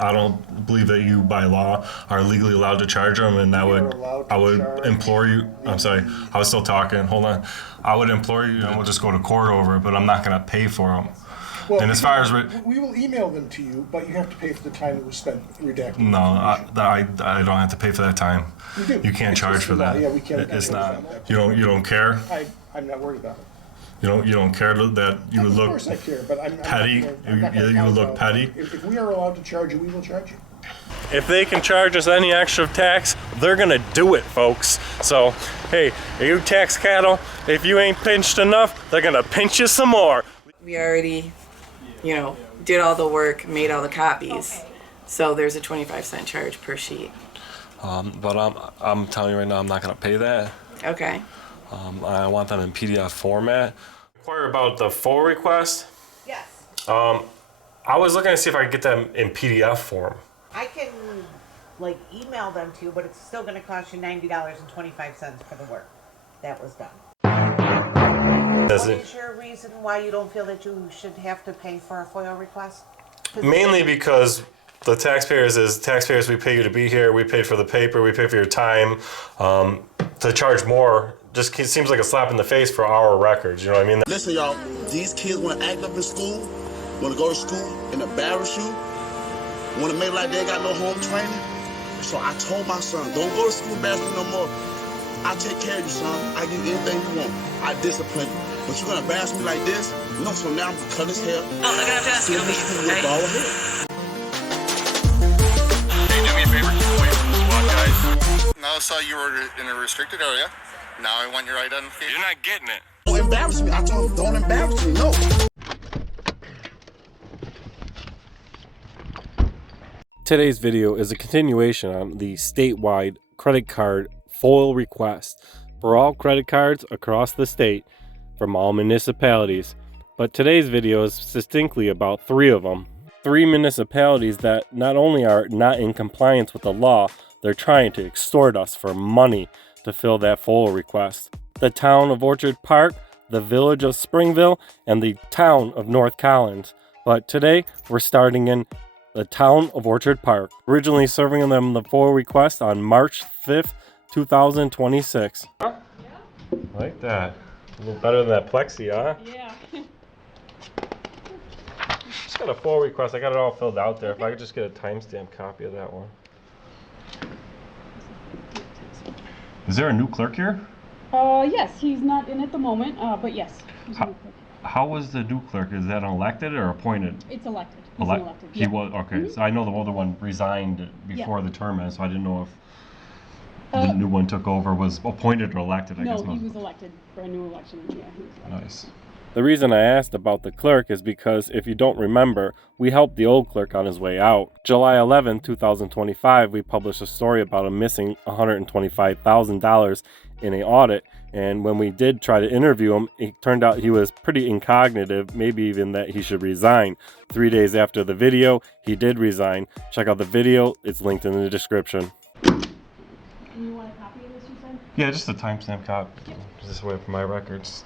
I don't believe that you, by law, are legally allowed to charge them, and I would implore you. I'm sorry, I was still talking. Hold on. I would implore you, and we'll just go to court over it. But I'm not going to pay for them. Well, and as far as we will email them to you, but you have to pay for the time that was spent redacting. No, I don't have to pay for that time. You do. You can't charge for that. Yeah, we can't. It's not. You don't care. I'm not worried about it. You don't care that you would look. Of course I care, but I'm petty. You would look petty. If we are allowed to charge you, we will charge you. If they can charge us any extra tax, they're gonna do it, folks. So, hey, you tax cattle, if you ain't pinched enough, they're gonna pinch you some more. We already, did all the work, made all the copies. So there's a 25-cent charge per sheet. But I'm telling you right now, I'm not gonna pay that. Okay. I want them in PDF format. Inquire about the full request. Yes. I was looking to see if I could get them in PDF form. I can email them to you, but it's still going to cost you $90.25 for the work that was done. What is your reason why you don't feel that you should have to pay for a FOIL request? Mainly because the taxpayers, we pay you to be here, we pay for the paper, we pay for your time. To charge more just seems like a slap in the face for our records, you know what I mean? Listen, y'all, these kids want to act up in school, want to go to school and embarrass you, want to make like they ain't got no home training. So I told my son, don't go to school embarrassing no more. I take care of you, son. I give you anything you want. I discipline you. But you're going to embarrass me like this? No, so now I'm going to cut his hair. Oh, they're going to have to ask you to leave, okay? Hey, do me a favor. Wait for the SWAT guys. Now I saw you were in a restricted area. Now I want your identification. You're not getting it. Don't embarrass me. I told him, don't embarrass me. No. Today's video is a continuation on the statewide credit card FOIL request for all credit cards across the state from all municipalities. But today's video is distinctly about 3 of them. 3 municipalities that not only are not in compliance with the law, they're trying to extort us for money to fill that FOIL request. The town of Orchard Park, the village of Springville, and the town of North Collins. But today we're starting in the town of Orchard Park, originally serving them the FOIL request on March 5th, 2026. Huh? Yeah. Like that. A little better than that plexi, huh? Yeah. Just got a FOIL request. I got it all filled out there. Okay. If I could just get a timestamp copy of that one. Is there a new clerk here? Yes, he's not in at the moment, but yes. How was the new clerk? Is that elected or appointed? It's elected. He's elected. He was, okay. So I know the older one resigned before the term ends, so I didn't know if the new one took over, was appointed or elected, I guess. No, he was elected for a new election. Yeah, he was elected. Nice. The reason I asked about the clerk is because, if you don't remember, we helped the old clerk on his way out. July 11, 2025, we published a story about him missing $125,000 in an audit, and when we did try to interview him, it turned out he was pretty incognitive, maybe even that he should resign. 3 days after the video, he did resign. Check out the video, it's linked in the description. And you want a copy of this, you said? Yeah, just a timestamp copy. Yep. This way for my records.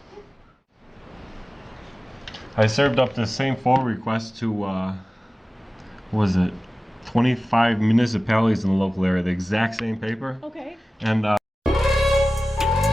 I served up the same FOIL request to, what was it, 25 municipalities in the local area, the exact same paper. Okay. And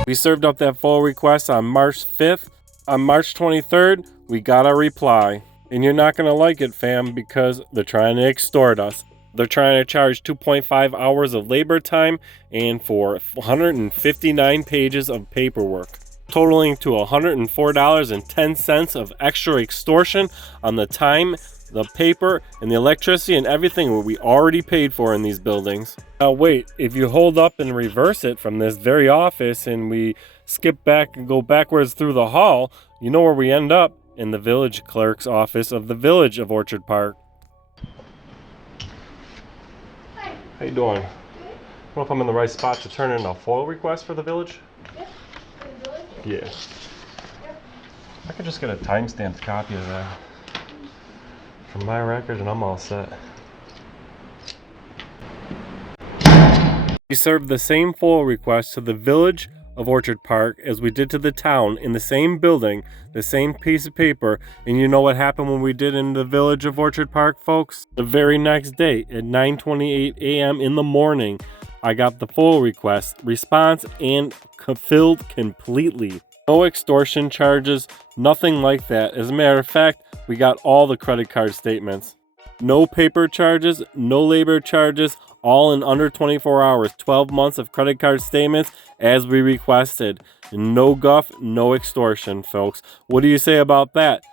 we served up that FOIL request on March 5th. On March 23rd, we got a reply. And you're not going to like it, fam, because they're trying to extort us. They're trying to charge 2.5 hours of labor time and for 159 pages of paperwork, totaling to $104.10 of extra extortion on the time, the paper, and the electricity and everything we already paid for in these buildings. Now wait, if you hold up and reverse it from this very office and we skip back and go backwards through the hall, you know where we end up? In the village clerk's office of the village of Orchard Park. Hi. How you doing? Good. I don't know if I'm in the right spot to turn in a FOIL request for the village. Yep. For the village? Yeah. Yep. I could just get a timestamped copy of that from my record and I'm all set. We served the same FOIL request to the village of Orchard Park as we did to the town in the same building, the same piece of paper. And you know what happened when we did in the village of Orchard Park, folks? The very next day at 9:28 a.m. in the morning, I got the full request, response, and filled completely. No extortion charges, nothing like that. As a matter of fact, we got all the credit card statements. No paper charges, no labor charges, all in under 24 hours. 12 months of credit card statements as we requested. No guff, no extortion, folks. What do you say about that?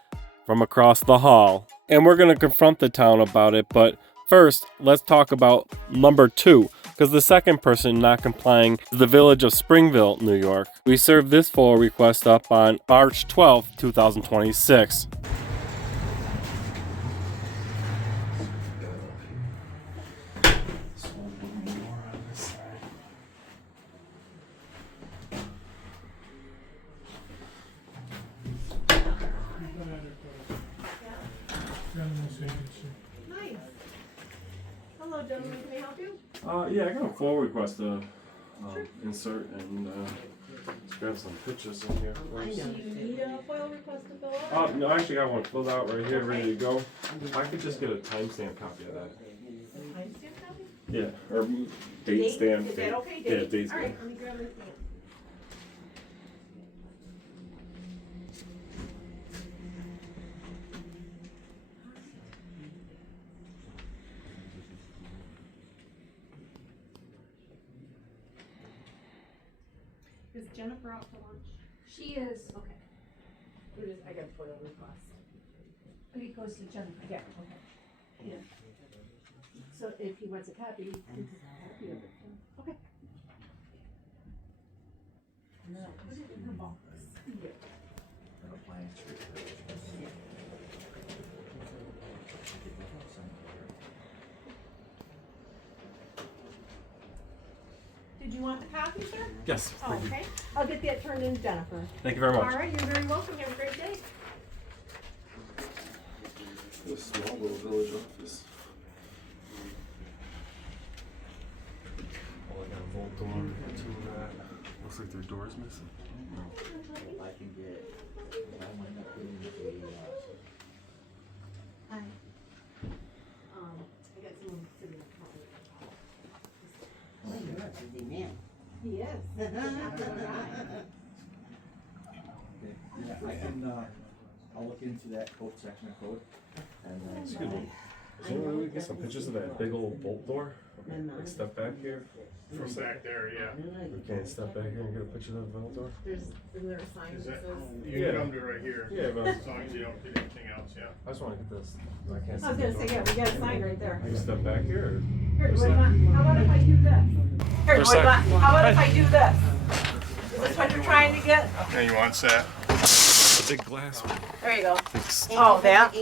From across the hall. And we're going to confront the town about it, but first, let's talk about number 2, because the second person not complying is the village of Springville, New York. We served this FOIL request up on March 12, 2026. Nice. Hello, gentlemen. Can I help you? Yeah, I got a FOIL request to insert and let's grab some pictures in here first. Do you need a FOIL request to fill out? No, I actually got one filled out right here, ready to go. If I could just get a timestamp copy of that. Timestamp copy? Yeah, or date stamp. Is that okay? Yeah, date All stamp. right, let me grab the stamp. Is Jennifer out for lunch? She is. Okay. I got a FOIL request. It goes to Jennifer. Yeah, okay. Yeah. So if he wants a copy, he can just copy of it. Okay. And then I'll put it in the box. Yeah. Did you want the copy, sir? Yes, Oh, thank you. okay. I'll get that turned in to Jennifer. Thank you very much. All right, you're very welcome. Have a great day. This small little village office. Oh, I got a vault door to that. Looks like their door's missing. I can get, I might not put in Hi. I got someone sitting in the oh, you're a busy man. He is. Yeah, I can, I'll look into that code section of code. And Excuse me. Is there any way we can get some pictures of that big old bolt door? Like step back here. From back there, yeah. We can't step back here and get a picture of the vault door? Isn't there a sign Is that that, says? you can come to right here. Yeah, but As long as you don't get anything else, yeah. I just want to get this. I can't see I was the gonna door. say, yeah, we got a sign right there. I can step back here. Or Here, just what do you like- want? How about if I do this? Here, For a what do you want? sec. How about if I do this? Is this what you're trying to get? Yeah, you want that? a big glass one. There you go. Thanks. Oh, that?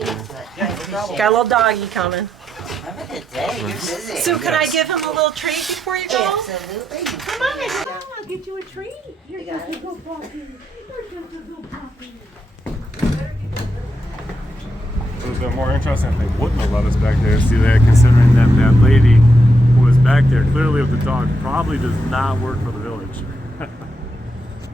Got a little doggy coming. Have a good day. You're busy. Sue, can I give him a little treat before you go? Absolutely. Come on, I'll get you a treat. You got it. Go puppy. You're just a little puppy. It would have been more interesting if they wouldn't have let us back there to see that, considering that that lady who was back there clearly with the dog probably does not work for the village.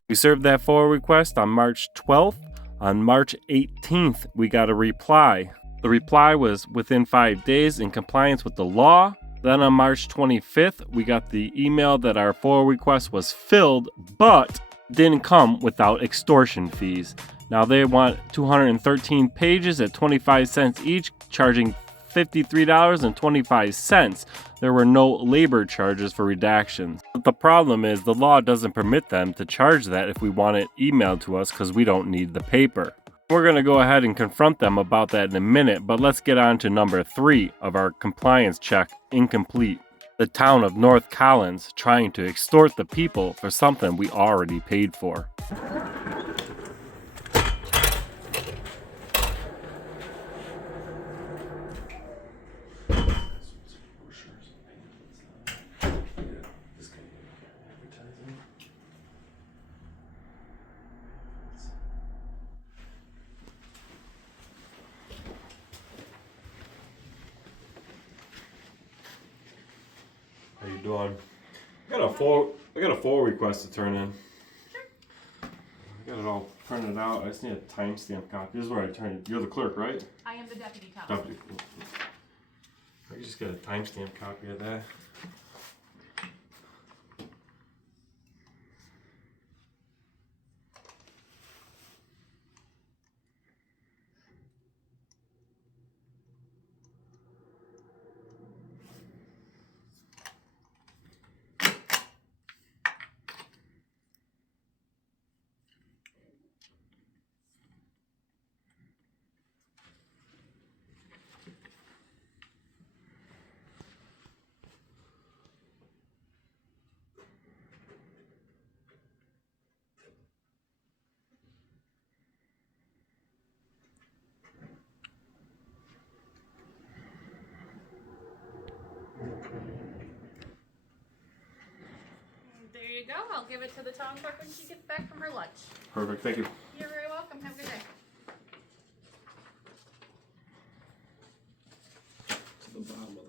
We served that FOIA request on March 12th. On March 18th, we got a reply. The reply was within 5 days in compliance with the law. Then on March 25th, we got the email that our FOIA request was filled, but didn't come without extortion fees. Now they want 213 pages at 25 cents each, charging $53.25. There were no labor charges for redactions. But the problem is the law doesn't permit them to charge that if we want it emailed to us because we don't need the paper. We're going to go ahead and confront them about that in a minute, but let's get on to number 3 of our compliance check, incomplete. The town of North Collins trying to extort the people for something we already paid for. How you doing? I got a FOIA request to turn in. got it all printed out. I just need a timestamp copy. This is where I turn it. You're the clerk, right? I am the deputy town. Deputy. I can just get a timestamp copy of that. There you go. I'll give it to the town clerk when she gets back from her lunch. Perfect, thank you. You're very welcome. Have a good day. To the bottom of the pile.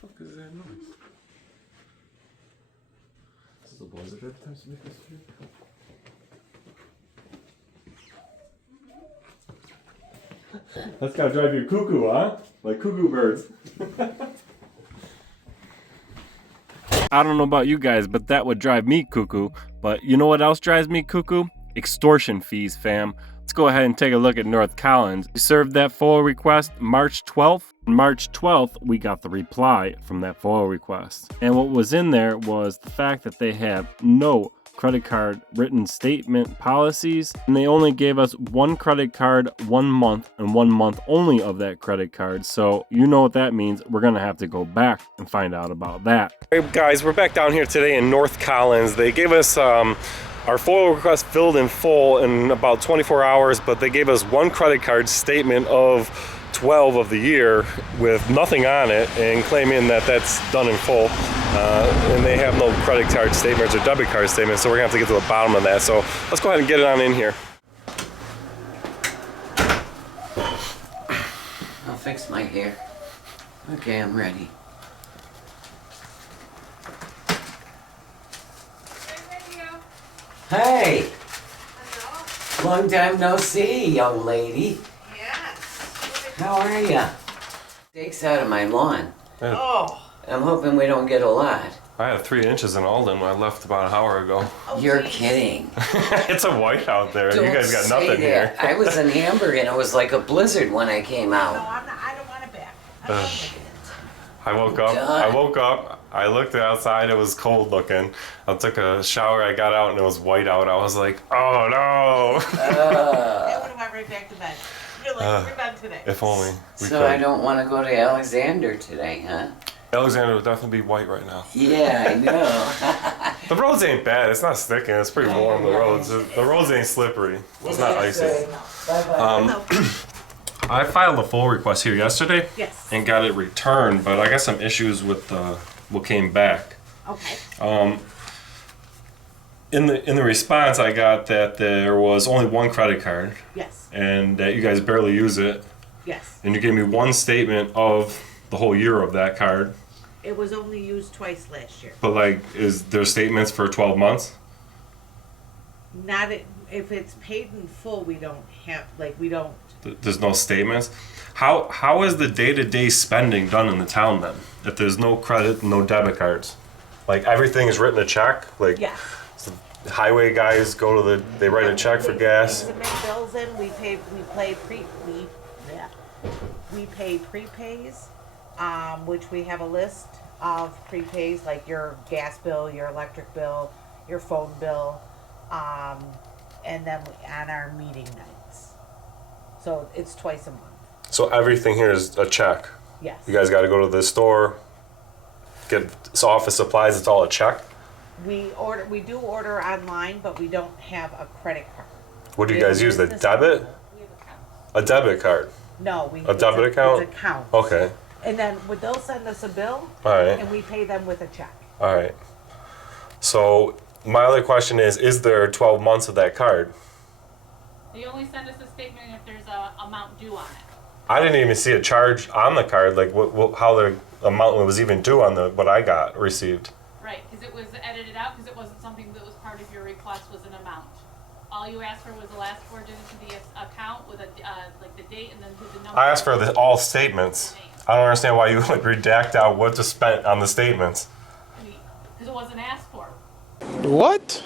What the fuck is that noise? This is a blizzard every time you make this video. That's gotta drive you cuckoo, huh? Like cuckoo birds. I don't know about you guys, but that would drive me cuckoo. But you know what else drives me cuckoo? Extortion fees, fam. Let's go ahead and take a look at North Collins. We served that FOIL request March 12th. March 12th, we got the reply from that FOIL request. And what was in there was the fact that they have no credit card written statement policies, and they only gave us one credit card 1 month and 1 month only of that credit card. So you know what that means. We're gonna have to go back and find out about that. Hey guys, we're back down here today in North Collins. They gave us our FOIL request filled in full in about 24 hours, but they gave us one credit card statement of 12 of the year with nothing on it, and claiming that that's done in full, and they have no credit card statements or debit card statements, so we're gonna have to get to the bottom of that. So let's go ahead and get it on in here. I'll fix my hair. Okay, I'm ready. Hey! Hello. Long time no see, young lady. How are ya? Stakes out of my lawn. Oh. I'm hoping we don't get a lot. I had 3 inches in Alden when I left about an hour ago. Oh, You're geez. kidding. It's a white out there. Don't You guys got say nothing that. here. I was in Hamburg and it was like a blizzard when I came No, out. I don't want it back. I don't want it. I woke up, I looked outside, it was cold looking. I took a shower, I got out and it was white out. I was like, oh no. I would have went right back to bed. You're like, we're done today. If only we So could. I don't want to go to Alexander today, huh? Alexander would definitely be white right now. Yeah, I know. The roads ain't bad, it's not sticking, it's pretty warm, the roads. The roads ain't slippery, it's not icy. I filed a FOIL request here yesterday. Yes. And got it returned, but I got some issues with what came back. Okay. In the response, I got that there was only one credit card. Yes. And that you guys barely use it. Yes. And you gave me one statement of the whole year of that card. It was only used twice last year. But like, is there statements for 12 months? Not if it's paid in full, we don't have, we don't. There's no statements. How is the day-to-day spending done in the town then? If there's no credit, no debit cards, like everything is written a check. Like Yeah. so the highway guys go to they write a check for gas. We submit bills in. We pay prepays, which we have a list of prepays, like your gas bill, your electric bill, your phone bill, and then on our meeting nights. So it's twice a month. So everything here is a check? Yes. You guys got to go to the store, get office supplies, it's all a check? We do order online, but we don't have a credit card. What do you guys use, the debit? A debit card? No, A debit account? It's account. Okay. And then they'll send us a bill, All right. and we pay them with a check. All right. So my other question is there 12 months of that card? They only send us a statement if there's a amount due on it. I didn't even see a charge on the card, like how the amount was even due on what I got received. Right, because it was edited out because it wasn't something that was part of your request was an amount. All you asked for was the last 4 digits of the account with like the date and then the number. I asked for all statements. I don't understand why you would redact out what was spent on the statements. Because it wasn't asked for. What?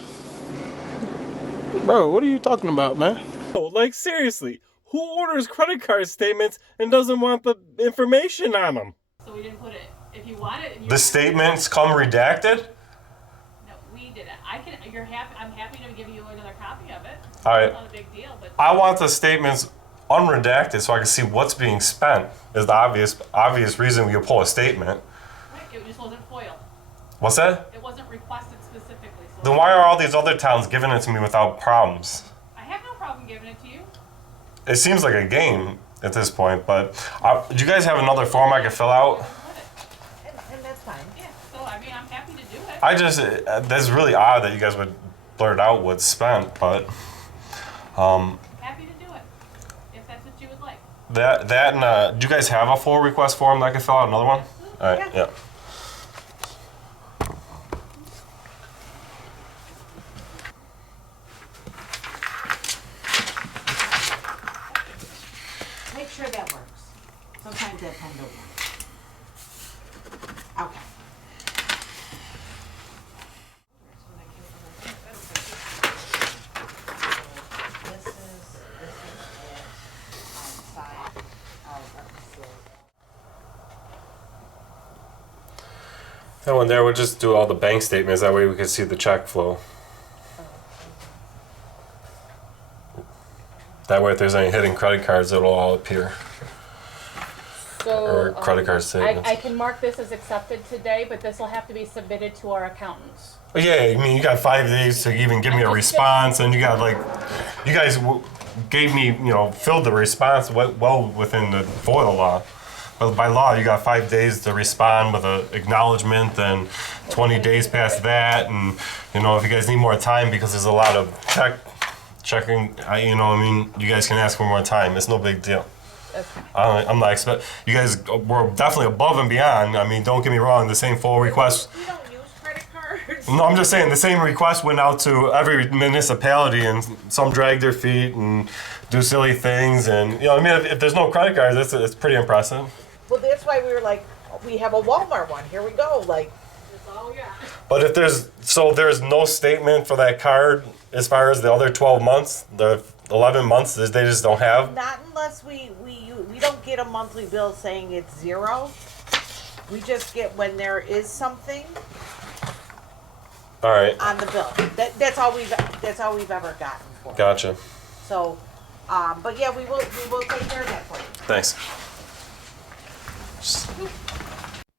Bro, what are you talking about, man? Oh, like seriously, who orders credit card statements and doesn't want the information on them? So we didn't put it. If you want it, The statements come redacted? No, we did it. You're happy. I'm happy to give you another copy of it. All right. It's not a big deal, but I want the statements unredacted so I can see what's being spent. Is the obvious reason you pull a statement. right, it just wasn't foiled. What's that? It wasn't requested specifically. So Then why are all these other towns giving it to me without problems? I have no problem giving it to you. It seems like a game at this point, but do you guys have another form I can fill out? And that's fine. Yeah. So I mean, I'm happy to do it. That's really odd that you guys would blurt out what's spent, but Happy to do it if that's what you would like. that and do you guys have a full request form that I can fill out? Another one? All right, yeah. Make sure that works. Sometimes that pen don't work. Okay. That one there, we'll just do all the bank statements. That way we can see the check flow. That way if there's any hidden credit cards, it'll all appear. So Or credit card statements. I can mark this as accepted today, but this will have to be submitted to our accountants. But yeah, I mean, you got 5 days to even give me a response, and you got you guys gave me, filled the response well within the FOIL law. But by law, you got 5 days to respond with an acknowledgement, and 20 days past that, and if you guys need more time because there's a lot of checking, you guys can ask for more time. It's no big deal. Okay. I'm not expect. You guys were definitely above and beyond. I mean, don't get me wrong. The same full request. We don't use credit cards. No, I'm just saying the same request went out to every municipality, and some drag their feet and do silly things, and if there's no credit cards, it's pretty impressive. Well, that's why we were like, we have a Walmart one. Here we go. Like, Oh yeah. But if there's no statement for that card as far as the other 12 months, the 11 months, they just don't have. not unless we don't get a monthly bill saying it's zero. We just get when there is something All right. on the bill. That's all we've ever gotten for. Gotcha. So, but yeah, we will take care of that for you. Thanks.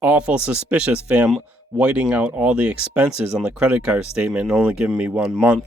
Awful suspicious, fam, whiting out all the expenses on the credit card statement and only giving me 1 month.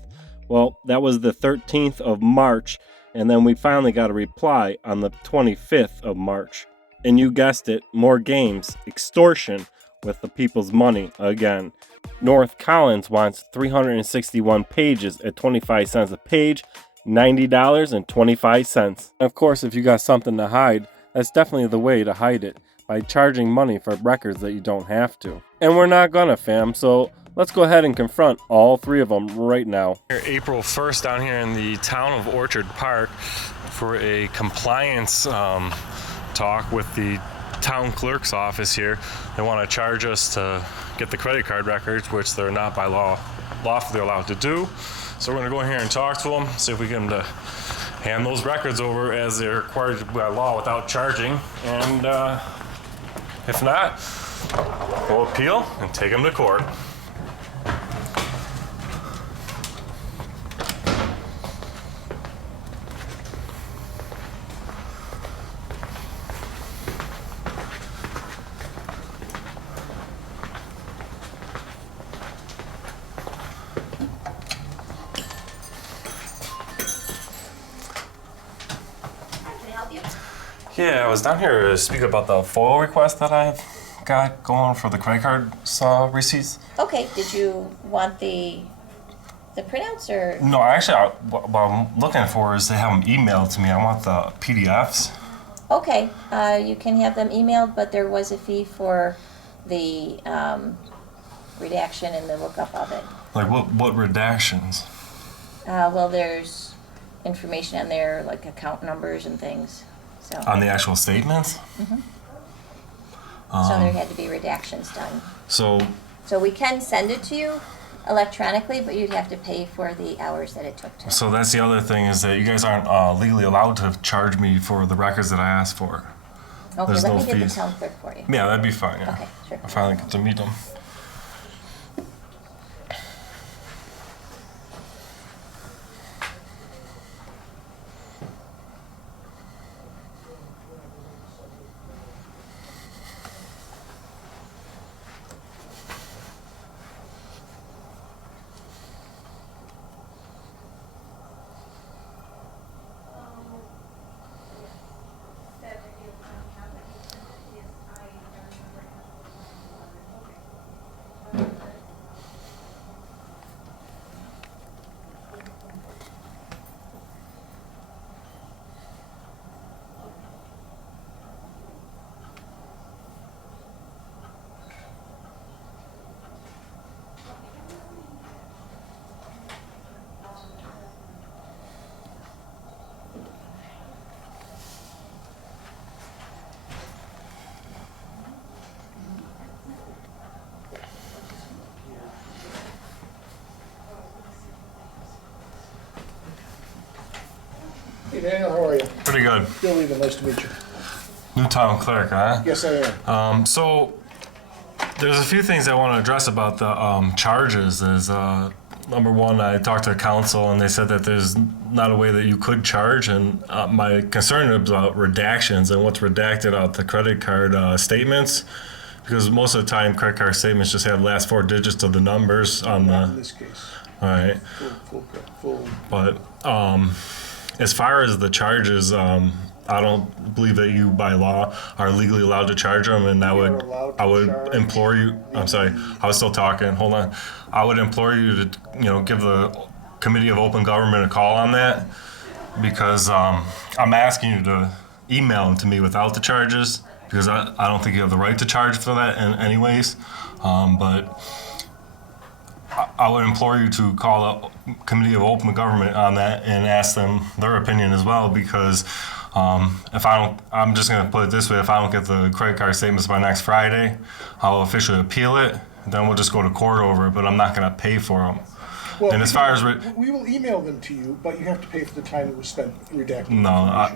Well, that was the 13th of March, and then we finally got a reply on the 25th of March. And you guessed it, more games, extortion with the people's money again. North Collins wants 361 pages at 25 cents a page, $90.25. Of course, if you got something to hide, that's definitely the way to hide it, by charging money for records that you don't have to. And we're not gonna, fam, so let's go ahead and confront all three of them right now. April 1st down here in the town of Orchard Park for a compliance talk with the town clerk's office here. They want to charge us to get the credit card records, which they're not by lawfully allowed to do. So we're going to go in here and talk to them, see if we can hand those records over as they're required by law without charging, and If not, we'll appeal and take them to court. Yeah, I was down here to speak about the FOIL request that I've got going for the credit card receipts. Okay, did you want the printouts or? No, actually, what I'm looking for is to have them emailed to me. I want the PDFs. Okay, you can have them emailed, but there was a fee for the redaction and the lookup of it. Like what redactions? Well, there's information on there, like account numbers and things. So. On the actual statements? Mm-hmm. So there had to be redactions done. So we can send it to you electronically, but you'd have to pay for the hours that it took to. So that's the other thing, is that you guys aren't legally allowed to charge me for the records that I asked for. Okay, There's let no me get fees. the town clerk for you. Yeah, that'd be fine, yeah. Okay, sure. I finally get to meet them. Hey Daniel, how are you? Pretty good. Bill Even, nice to meet you. New town clerk, huh? Yes, I am. So there's a few things I want to address about the charges. Is number one, I talked to council and they said that there's not a way that you could charge, and my concern is about redactions and what's redacted out the credit card statements, because most of the time credit card statements just have the last four digits of the numbers on Not in the. this case. All right. Full. But as far as the charges, I don't believe that you, by law, are legally allowed to charge them, and I would implore you. I'm sorry, I was still talking. Hold on. I would implore you to, give the Committee of Open Government a call on that, because I'm asking you to email them to me without the charges, because I don't think you have the right to charge for that anyways. But I would implore you to call the Committee of Open Government on that and ask them their opinion as well, because I'm just going to put it this way: if I don't get the credit card statements by next Friday, I'll officially appeal it. Then we'll just go to court over it, but I'm not going to pay for them. Well, and as far as we will email them to you, but you have to pay for the time that was spent redacting. No, I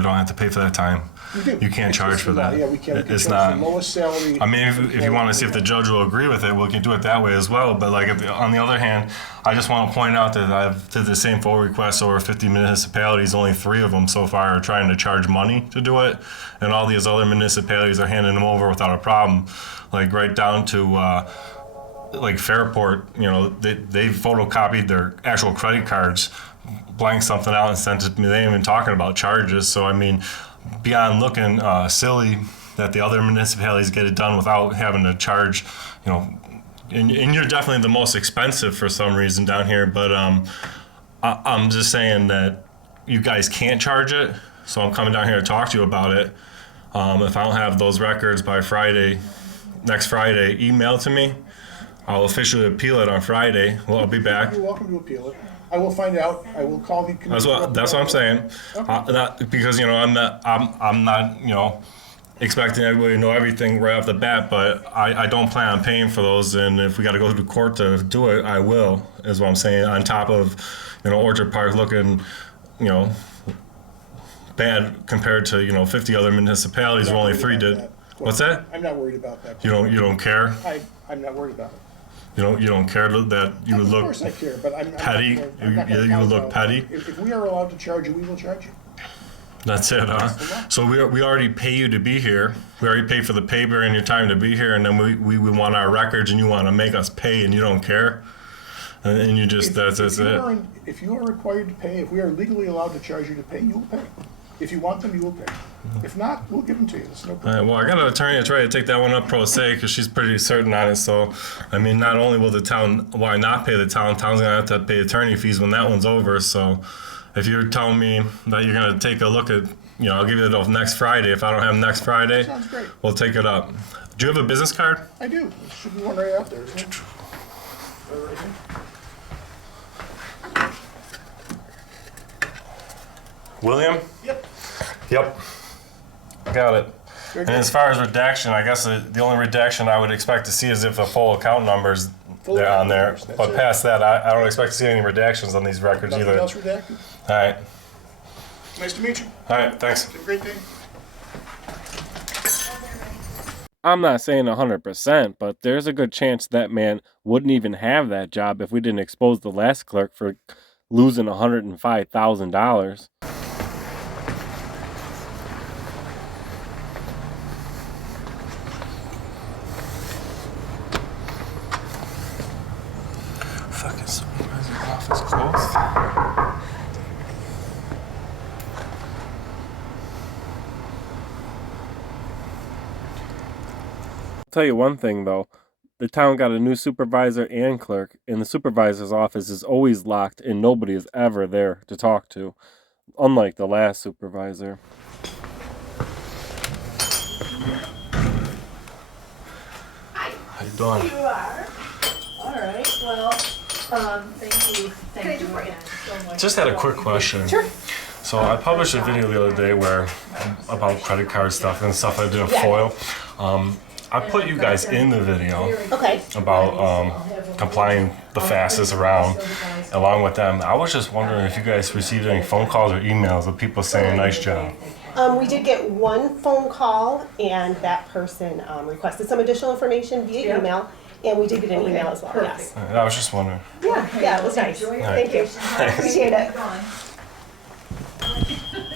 don't have to pay for that time. You do. You can't It's charge just for the law. that. Yeah, we can It's charge not. the lowest salary. I mean, if you want to see if the judge will agree with it, we can do it that way as well. But on the other hand, I just want to point out that I've did the same FOIL request over 50 municipalities. Only 3 of them so far are trying to charge money to do it, and all these other municipalities are handing them over without a problem. Like right down to like Fairport, they photocopied their actual credit cards, blanked something out and sent it to me. They ain't even talking about charges. So I mean, beyond looking silly that the other municipalities get it done without having to charge, and you're definitely the most expensive for some reason down here. But I'm just saying that you guys can't charge it. So I'm coming down here to talk to you about it. If I don't have those records by next Friday, email to me. I'll officially appeal it on Friday. Well, I'll be back. You're welcome to appeal it. I will find out. I will call the committee. That's what I'm saying. Okay. Because I'm not expecting everybody to know everything right off the bat, but I don't plan on paying for those. And if we got to go to court to do it, I will. Is what I'm saying. On top of Orchard Park looking bad compared to 50 other municipalities where only 3 did. What's that? I'm not worried about that. You don't care? I'm not worried about it. You don't care that you would look. Of course I care, but I'm petty. You would look petty. If we are allowed to charge you, we will charge you. That's it, huh? So we already pay you to be here. We already pay for the paper and your time to be here, and then we want our records, and you want to make us pay, and you don't care, and you just that's it. If you are required to pay, if we are legally allowed to charge you to pay, you will pay. If you want them, you will pay. If not, we'll give them to you. There's no problem. Well, I got an attorney to try to take that one up pro se because she's pretty certain on it. So, I mean, not only will the town, why not pay the town? Town's gonna have to pay attorney fees when that one's over. So, if you're telling me that you're gonna take a look at, I'll give you it next Friday. If I don't have next Friday, sounds great. We'll take it up. Do you have a business card? I do. There should be one right out there, isn't it? Right here. William? Yep. Got it. And as far as redaction, I guess the only redaction I would expect to see is if a full account number's on there. But past that, I don't expect to see any redactions on these records either. Nothing else redacted? All right. Nice to meet you. All right, thanks. Have a great day. I'm not saying 100%, but there's a good chance that man wouldn't even have that job if we didn't expose the last clerk for losing $105,000. Fucking supervisor office closed. I'll tell you one thing though, the town got a new supervisor and clerk, and the supervisor's office is always locked and nobody is ever there to talk to, unlike the last supervisor. How you doing? You are. All right. Well, thank you. Thank you so much. Just had a quick question. Sure. So I published a video the other day about credit card stuff and stuff I did a foil. I put you guys in the video about complying the fastest around along with them. I was just wondering if you guys received any phone calls or emails of people saying nice job. We did get one phone call, and that person requested some additional information via email, and we did get an email as well. Yes. I was just wondering. Yeah, it was nice. Thank you. Appreciate it.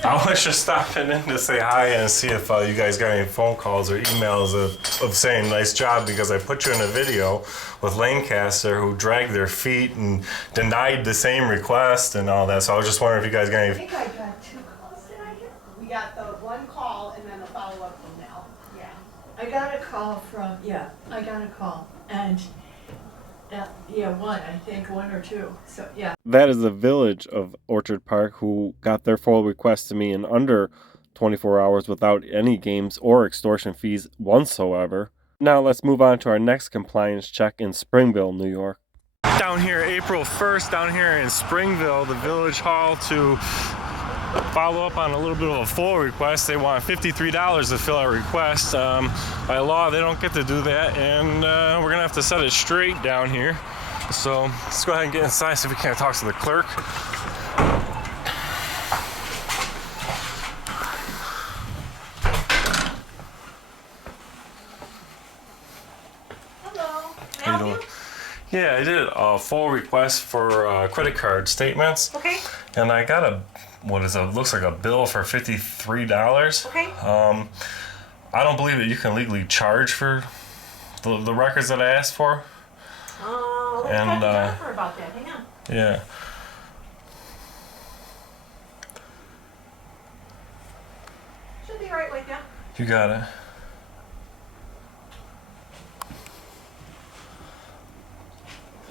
I was just stopping in to say hi and see if you guys got any phone calls or emails of saying nice job, because I put you in a video with Lancaster who dragged their feet and denied the same request and all that. So I was just wondering if you guys got any. I think I got 2 calls. Did I get? We got the one call and then the follow-up from Mel. Yeah. I got a call from, I got a call. And, one, I think, 1 or 2. So, yeah. That is the village of Orchard Park who got their full request to me in under 24 hours without any games or extortion fees whatsoever. Now let's move on to our next compliance check in Springville, New York. Down here, April 1st, down here in Springville, the village hall to follow up on a little bit of a full request. They want $53 to fill our request. By law, they don't get to do that, and we're gonna have to set it straight down here. So let's go ahead and get inside, see if we can't talk to the clerk. Hello. How you doing? Yeah, I did a full request for credit card statements. Okay. And I got looks like a bill for $53. Okay. I don't believe that you can legally charge for the records that I asked for. And about that. Hang on. Yeah. Should be right with you. You got it.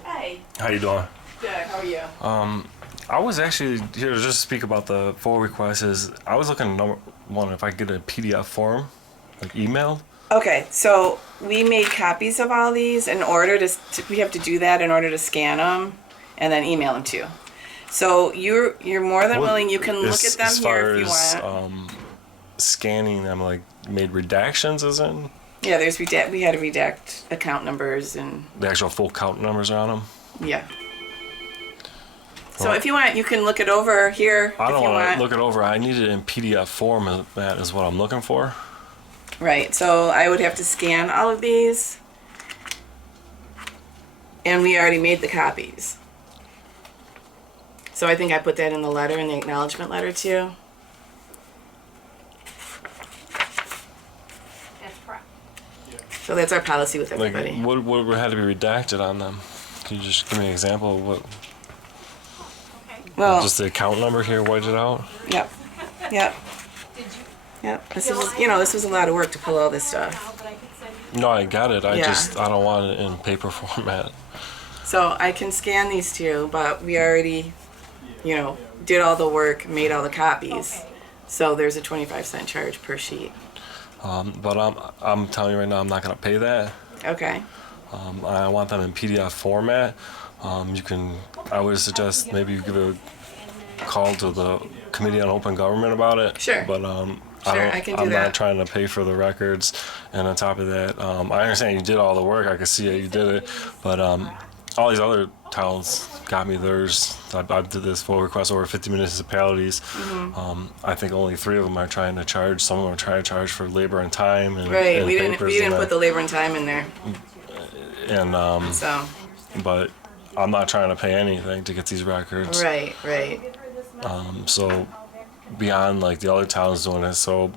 Hey. How you doing? Good. How are you? I was actually here to just speak about the full requests. I was looking to wonder if I could get a PDF form, like emailed. Okay, so we made copies of all these in order to we have to do that in order to scan them and then email them to you. So you're more than willing. You can look at them here if you want. Scanning them, like made redactions, isn't? Yeah, there's we had to redact account numbers and The actual full count numbers are on them. yeah. So if you want, you can look it over here. I don't want to look it over. I need it in PDF form. That is what I'm looking for. Right, so I would have to scan all of these. And we already made the copies. So I think I put that in the letter, in the acknowledgement letter too. That's correct. So that's our policy with everybody. Like, what had to be redacted on them? Can you just give me an example of what? Well, just the account number here whited out? Yep. Yep. Yep. This was a lot of work to pull all this stuff. No, I got it. I Yeah. I don't want it in paper format. So I can scan these two, but we already, did all the work, made all the copies. So there's a 25-cent charge per sheet. But I'm telling you right now, I'm not gonna pay that. Okay. I want them in PDF format. I would suggest maybe you give a call to the Committee on Open Government about it. Sure. But I can do I'm that. not trying to pay for the records. And on top of that, I understand you did all the work. I can see it, you did it. But all these other towns got me theirs. I did this full request over 50 municipalities. Mm-hmm. I think only 3 of them are trying to charge. Some of them are trying to charge for labor and time. And, Right. and We didn't papers and put the labor and time in there. And So. but I'm not trying to pay anything to get these records. Right. So beyond like the other towns doing it, so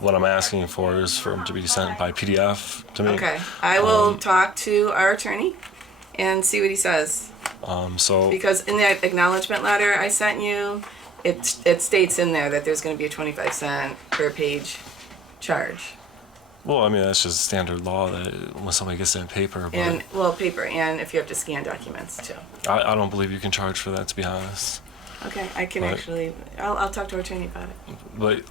what I'm asking for is for them to be sent by PDF to me. Okay. I will talk to our attorney and see what he says. Because in that acknowledgement letter I sent you, it states in there that there's going to be a 25-cent per page charge. Well, I mean, that's just standard law that when somebody gets it in paper. But Paper, and if you have to scan documents too. I don't believe you can charge for that, to be honest. Okay, I can I'll talk to our attorney about it. But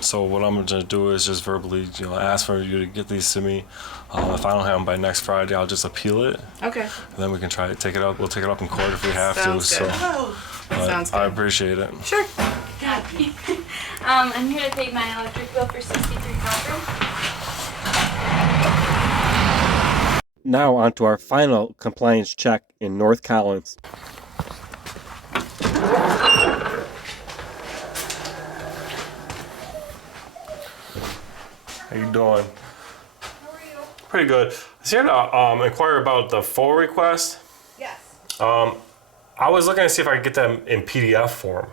so what I'm gonna do is just verbally, ask for you to get these to me. If I don't have them by next Friday, I'll just appeal it. Okay. And then we can try to take it up. We'll take it up in court if we have Sounds to. good. So, Sounds good. I appreciate it. Sure. I'm here to pay my electric bill for 63 Concord. Now on to our final compliance check in North Collins. How you doing? How are you? Pretty good. I was here to inquire about the full request. Yes. I was looking to see if I could get them in PDF form,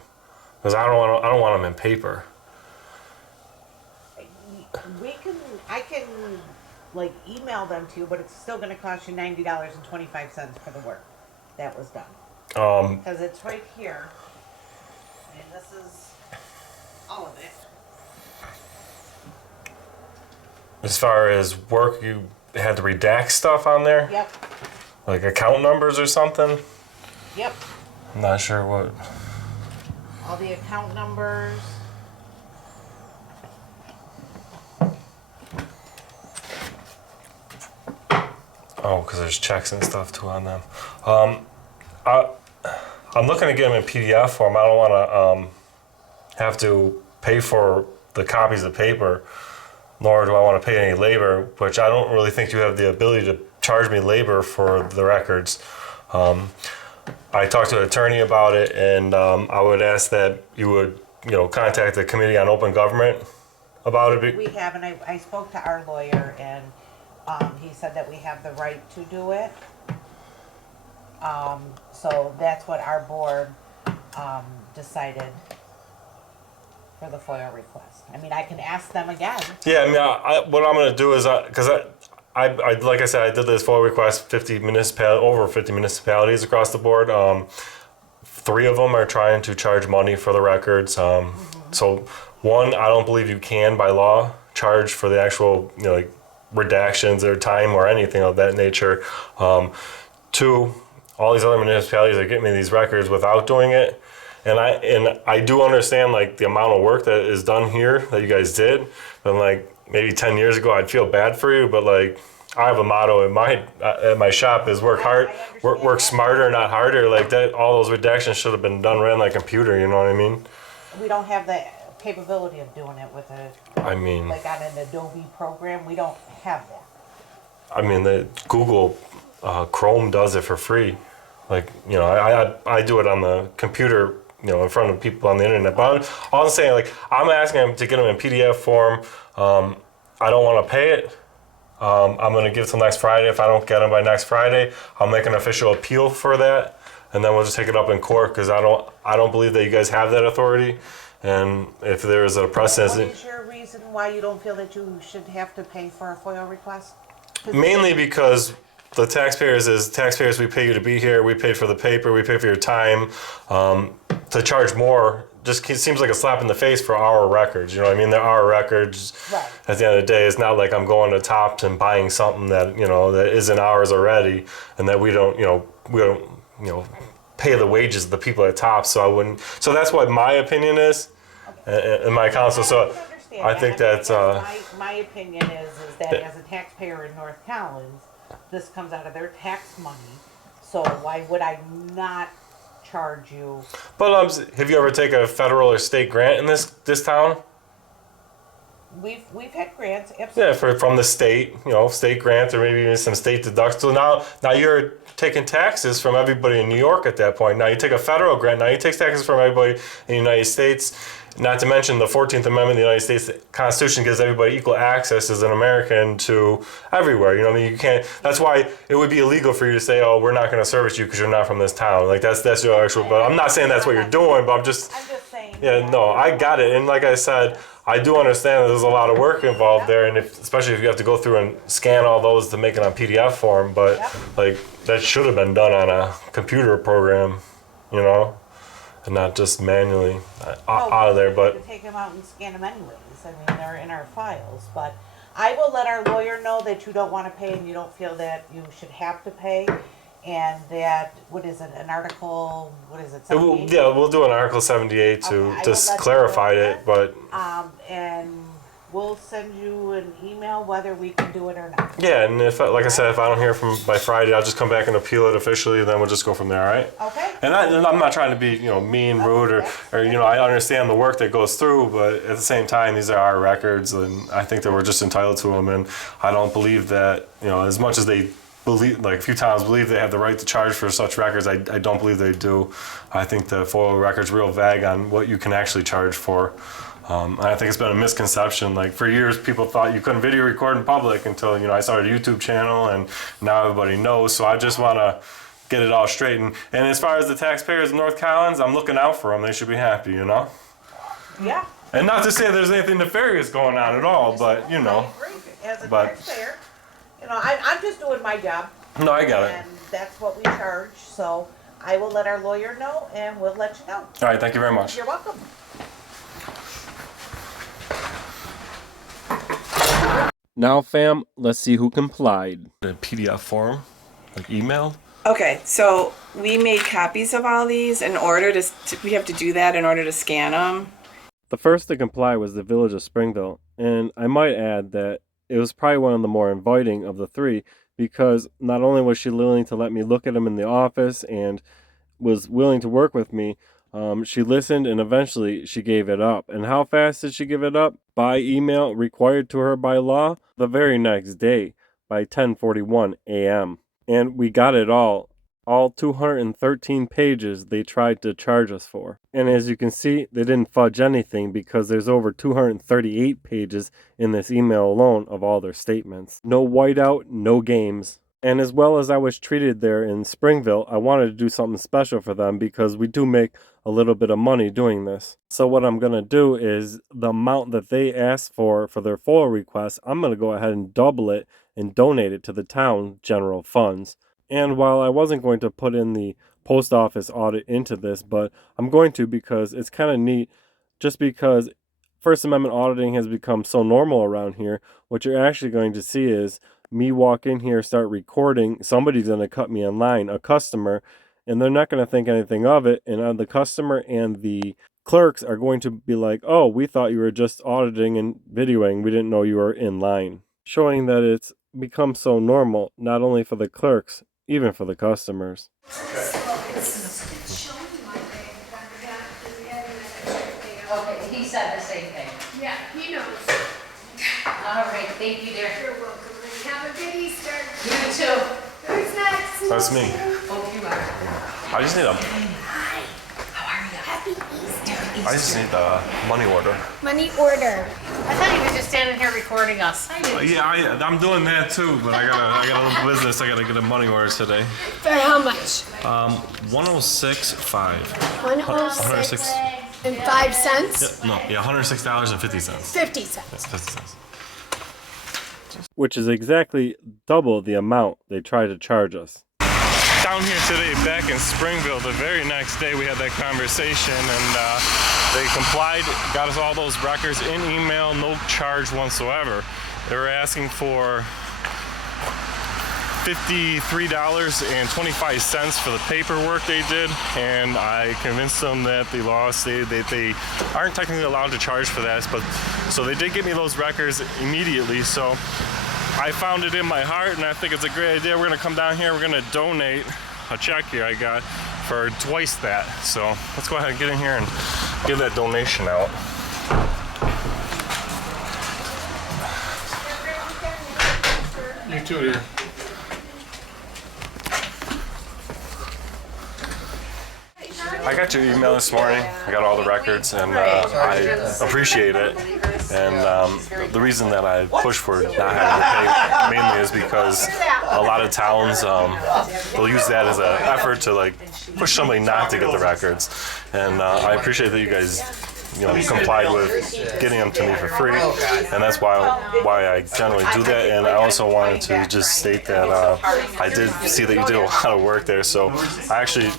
because I don't want them in paper. I can like email them to you, but it's still going to cost you $90.25 for the work that was done. Because it's right here, and this is all of it. As far as work, you had to redact stuff on there? Yep. Like account numbers or something? Yep. I'm not sure what. All the account numbers. Oh, because there's checks and stuff too on them. I'm looking to get them in PDF form. I don't want to have to pay for the copies of paper, nor do I want to pay any labor, which I don't really think you have the ability to charge me labor for the records. I talked to an attorney about it, and I would ask that you would, contact the Committee on Open Government about it. We have, and I spoke to our lawyer, and he said that we have the right to do it. So that's what our board decided for the FOIA request. I mean, I can ask them again. Yeah, I mean, what I'm going to do is, because I like I said, I did this FOIA request, over 50 municipalities across the board. 3 of them are trying to charge money for the records. So, 1, I don't believe you can, by law, charge for the actual, like redactions or time or anything of that nature. 2, all these other municipalities are getting me these records without doing it. And I do understand like the amount of work that is done here that you guys did. And like maybe 10 years ago, I'd feel bad for you, but like I have a motto at my shop is work hard, work smarter, not harder. Like that, all those redactions should have been done right on the computer. You know what I mean? We don't have the capability of doing it with I mean, like on an Adobe program. We don't have that. I mean, the Google Chrome does it for free. Like, I do it on the computer, in front of people on the internet. But all I'm saying, like, I'm asking them to get them in PDF form. I don't want to pay it. I'm going to give till next Friday. If I don't get them by next Friday, I'll make an official appeal for that, and then we'll just take it up in court because I don't believe that you guys have that authority. And if there is a precedent, what is your reason why you don't feel that you should have to pay for a FOIA request? mainly because the taxpayers, we pay you to be here. We paid for the paper. We pay for your time. To charge more just seems like a slap in the face for our records. You know what I mean? There are records. Right. At the end of the day, it's not like I'm going to Tops and buying something that, you know, that isn't ours already, and that we don't pay the wages of the people at Tops. So I wouldn't. So that's what my opinion is, and my counsel. So I think that's my opinion is that as a taxpayer in North Collins, this comes out of their tax money. So why would I not charge you? But have you ever taken a federal or state grant in this town? We've had grants, absolutely. Yeah, from the state, state grants or maybe even some state deductions. So now you're taking taxes from everybody in New York at that point. Now you take a federal grant. Now you take taxes from everybody in the United States. Not to mention the 14th Amendment of the United States Constitution gives everybody equal access as an American to everywhere. You know, I mean, you can't. That's why it would be illegal for you to say, "Oh, we're not going to service you because you're not from this town." Like that's your actual. But I'm not saying that's what you're doing. But I'm just saying. Yeah, no, I got it. And like I said, I do understand that there's a lot of work involved there, and especially if you have to go through and scan all those to make it on PDF form. But like that should have been done on a computer program, and not just manually out of there. But to take them out and scan them anyways. I mean, they're in our files. But I will let our lawyer know that you don't want to pay and you don't feel that you should have to pay. And that, what is it, an article, what is it, 78? Yeah, we'll do an Article 78 to just clarify it, but... And we'll send you an email whether we can do it or not. Yeah, and if, like I said, if I don't hear from by Friday, I'll just come back and appeal it officially, then we'll just go from there, all right? Okay. And I'm not trying to be, mean, rude, or I understand the work that goes through, but at the same time, these are our records, and I think that we're just entitled to them, and I don't believe that, as much as they believe, like a few times believe they have the right to charge for such records, I don't believe they do. I think the FOIA record's real vague on what you can actually charge for. And I think it's been a misconception. Like for years, people thought you couldn't video record in public until, I started a YouTube channel, and now everybody knows. So I just want to get it all straight. And as far as the taxpayers in North Collins, I'm looking out for them. They should be happy, Yeah. And not to say there's anything nefarious going on at all, but, I agree. As a taxpayer, I'm just doing my job. No, I got it. And that's what we charge. So I will let our lawyer know, and we'll let you know. All right, thank you very much. You're welcome. Now, fam, let's see who complied. The PDF form, like emailed? Okay, so we made copies of all these in order to we have to do that in order to scan them. The first to comply was the Village of Springville, and I might add that it was probably one of the more inviting of the three, because not only was she willing to let me look at them in the office and was willing to work with me, she listened, and eventually she gave it up. And how fast did she give it up? By email, required to her by law, the very next day by 10:41 a.m. And we got it all 213 pages they tried to charge us for. And as you can see, they didn't fudge anything, because there's over 238 pages in this email alone of all their statements. No whiteout, no games. And as well as I was treated there in Springville, I wanted to do something special for them, because we do make a little bit of money doing this. So what I'm going to do is the amount that they asked for their FOIA request, I'm going to go ahead and double it and donate it to the town general funds. And while I wasn't going to put in the post office audit into this, but I'm going to, because it's kind of neat, just because First Amendment auditing has become so normal around here. What you're actually going to see is me walk in here, start recording, somebody's going to cut me in line, a customer, and they're not going to think anything of it, and the customer and the clerks are going to be like, "Oh, we thought you were just auditing and videoing, we didn't know you were in line," showing that it's become so normal, not only for the clerks, even for the customers. Okay, he said the same thing. Yeah, he knows. All right, thank you, dear. You're welcome. Have a good Easter. You too. Who's next? That's me. Oh, you are. I just need a... Hi. How are you? Happy Easter. I just need the money order. Money order. I thought he was just standing here recording us. Yeah, I'm doing that too, but I got a little business. I gotta get a money order today. For how much? 106.5. 106 and 5 cents? Yeah, $106.50. 50 cents. Yes, 50 cents. Which is exactly double the amount they try to charge us. Down here today, back in Springville, the very next day we had that conversation, and they complied, got us all those records in email, no charge whatsoever. They were asking for $53.25 for the paperwork they did, and I convinced them that the law stated that they aren't technically allowed to charge for that, but so they did get me those records immediately. So I found it in my heart, and I think it's a great idea. We're gonna come down here, we're gonna donate a check here I got for twice that. So let's go ahead and get in here and give that donation out. You too, dear. I got your email this morning. I got all the records, and I appreciate it. And the reason that I push for not having to pay mainly is because a lot of towns they'll use that as an effort to like push somebody not to get the records. And I appreciate that you guys, complied with getting them to me for free, and that's why I generally do that. And I also wanted to just state that I did see that you did a lot of work there, so I actually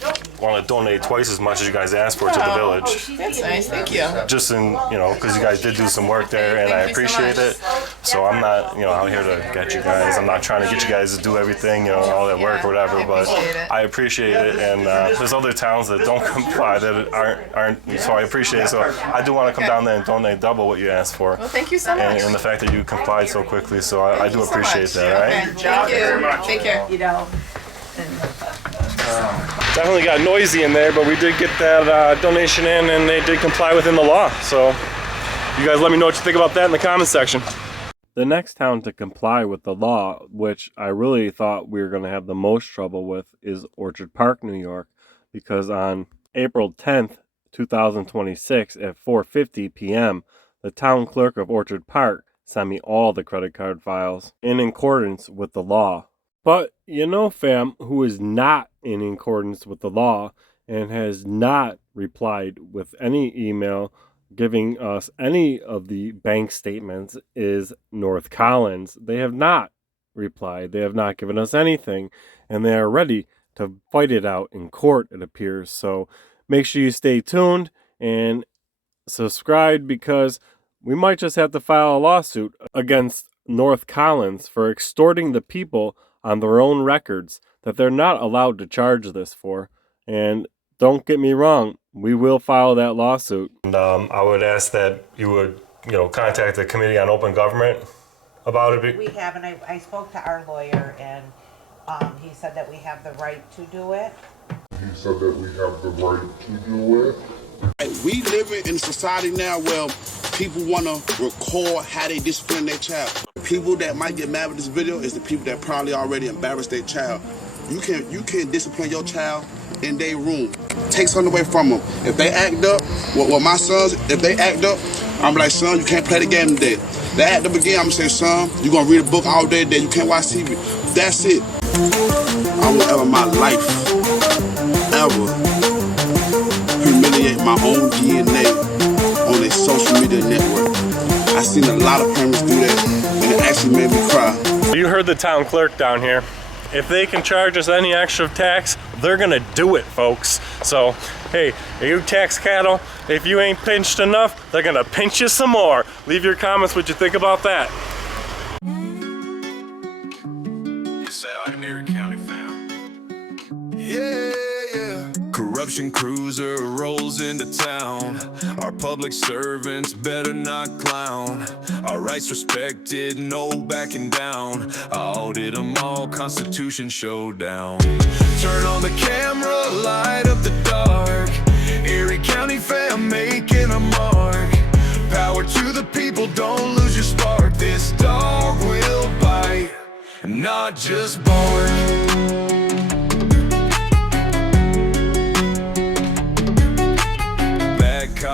want to donate twice as much as you guys asked for to the village. That's nice, thank you. Just because you guys did do some work there, and I appreciate it. So I'm not, out here to get you guys. I'm not trying to get you guys to do everything, all that work or whatever. But I appreciate it, and there's other towns that don't comply that aren't. So I appreciate it. So I do want to come down there and donate double what you asked for. Well, thank you so much. And the fact that you complied so quickly. So I do appreciate that. All right. Thank you. Take care. Definitely got noisy in there, but we did get that donation in, and they did comply within the law. So you guys let me know what you think about that in the comments section. The next town to comply with the law, which I really thought we were going to have the most trouble with, is Orchard Park, New York, because on April 10th, 2026 at 4:50 p.m., the town clerk of Orchard Park sent me all the credit card files in accordance with the law. But fam, who is not in accordance with the law and has not replied with any email giving us any of the bank statements is North Collins. They have not replied. They have not given us anything, and they are ready to fight it out in court, it appears. So make sure you stay tuned and subscribe, because we might just have to file a lawsuit against North Collins for extorting the people on their own records that they're not allowed to charge this for. And don't get me wrong, we will file that lawsuit. And I would ask that you would, contact the Committee on Open Government about it. We have, and I spoke to our lawyer, and he said that we have the right to do it. We live in a society now where people want to record how they discipline their child. People that might get mad with this video is the people that probably already embarrassed their child. You can discipline your child in their room. Take something away from them. If they act up, well, my sons, if they act up, I'm like, son, you can't play the game today. They act up again, I'm going to say, son, you're going to read a book all day today. You can't watch TV. That's it. I won't ever in my life ever humiliate my own DNA on a social media network. I seen a lot of parents do that, and it actually made me cry. You heard the town clerk down here. If they can charge us any extra tax, they're gonna do it, folks. So, hey, you tax cattle, if you ain't pinched enough, they're gonna pinch you some more. Leave your comments what you think about that. It's out in Erie County, fam. Yeah. Corruption cruiser rolls into town. Our public servants better not clown. Our rights respected, no backing down. I audit them all, Constitution showdown. Turn on the camera, light up the dark. Erie County fam making a mark. Power to the people, don't lose your spark. This dog will bite, not just bark.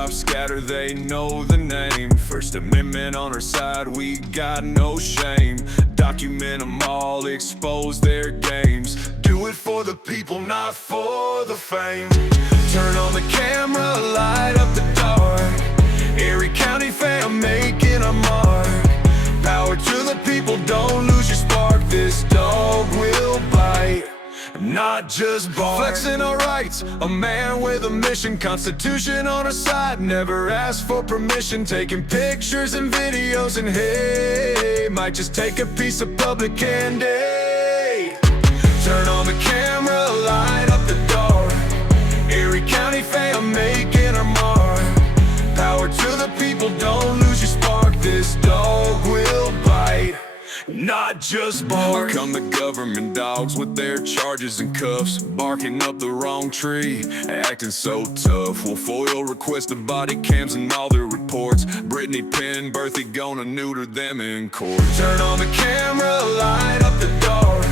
cops scatter, they know the name. First Amendment on our side, we got no shame. Document them all, expose their games. Do it for the people, not for the fame. Turn on the camera, light up the dark. Erie County fam making a mark. Power to the people, don't lose your spark. This dog will bite, not just bark. Flexing our rights, a man with a mission. Constitution on our side, never asked for permission. Taking pictures and videos and hey, might just take a piece of public candy. Turn on the camera, light up the dark. Erie County fam making our mark. Power to the people, don't lose your spark. This dog will bite, not just bark. Come the government dogs with their charges and cuffs, barking up the wrong tree, acting so tough. Will FOIL request the body cams and all their reports. Brittany Penn, Berthy gonna neuter them in court. Turn on the camera, light up the dark.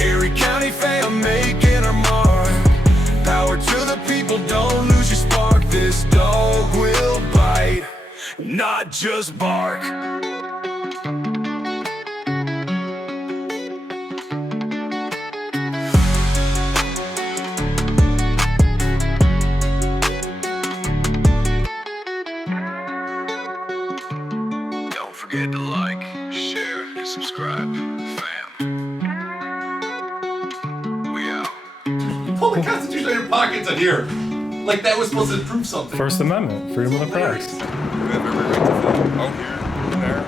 Erie County fam making our mark. Power to the people, don't lose your spark. This dog will bite, not just bark. Don't forget to like, share, and subscribe, fam. We out. Pull the Constitution out of your pockets in here. Like that was supposed to prove something. First Amendment, freedom of the press. We have every right to vote. Out here, there.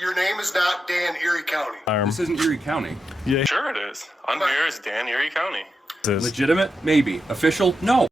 Your name is not Dan Erie County. This isn't Erie County. Yeah. Sure it is. I'm here as Dan Erie County. Legitimate? Maybe. Official? No.